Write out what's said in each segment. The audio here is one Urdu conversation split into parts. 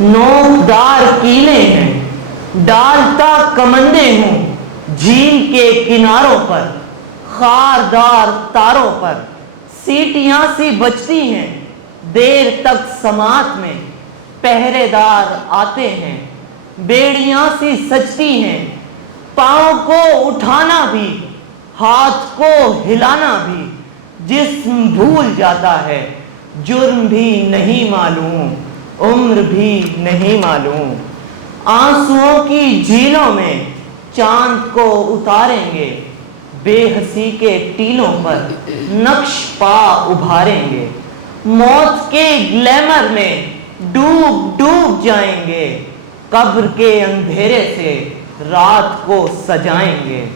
نوکدار کیلیں ہیں، ڈالتا کمندے ہوں جھیل کے کناروں پر، خاردار تاروں پر سیٹیاں سی بجتی ہیں، دیر تک سماعت میں پہرے دار آتے ہیں، بیڑیاں سی سجتی ہیں، پاؤں کو اٹھانا بھی ہاتھ کو ہلانا بھی، جسم بھول جاتا ہے، جرم بھی نہیں معلوم، عمر بھی نہیں معلوم، آنسوؤں کی جھیلوں میں چاند کو اتاریں گے، بے حسی کے ٹیلوں پر نقش پا ابھاریں گے، موت کے گلیمر میں ڈوب ڈوب جائیں گے، قبر کے اندھیرے سے رات کو سجائیں گے،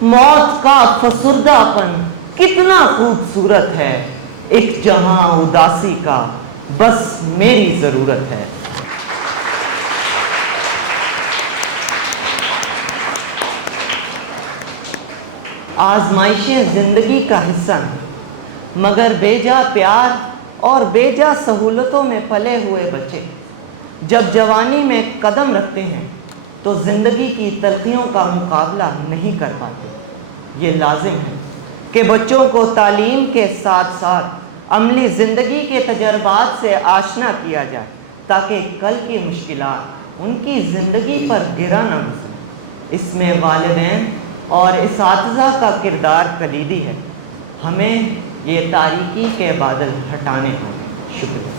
موت کا فسردہ پن کتنا خوبصورت ہے، ایک جہاں اداسی کا بس میری ضرورت ہے۔ آزمائشیں زندگی کا حصہ ہیں، مگر بے جا پیار اور بے جا سہولتوں میں پلے ہوئے بچے جب جوانی میں قدم رکھتے ہیں تو زندگی کی تلخیوں کا مقابلہ نہیں کر پاتے۔ یہ لازم ہے کہ بچوں کو تعلیم کے ساتھ ساتھ عملی زندگی کے تجربات سے آشنا کیا جائے تاکہ کل کی مشکلات ان کی زندگی پر گرا نہ گزریں۔ اس میں والدین اور اساتذہ کا کردار کلیدی ہے۔ ہمیں یہ تاریکی کے بادل ہٹانے ہوں گے۔ شکریہ۔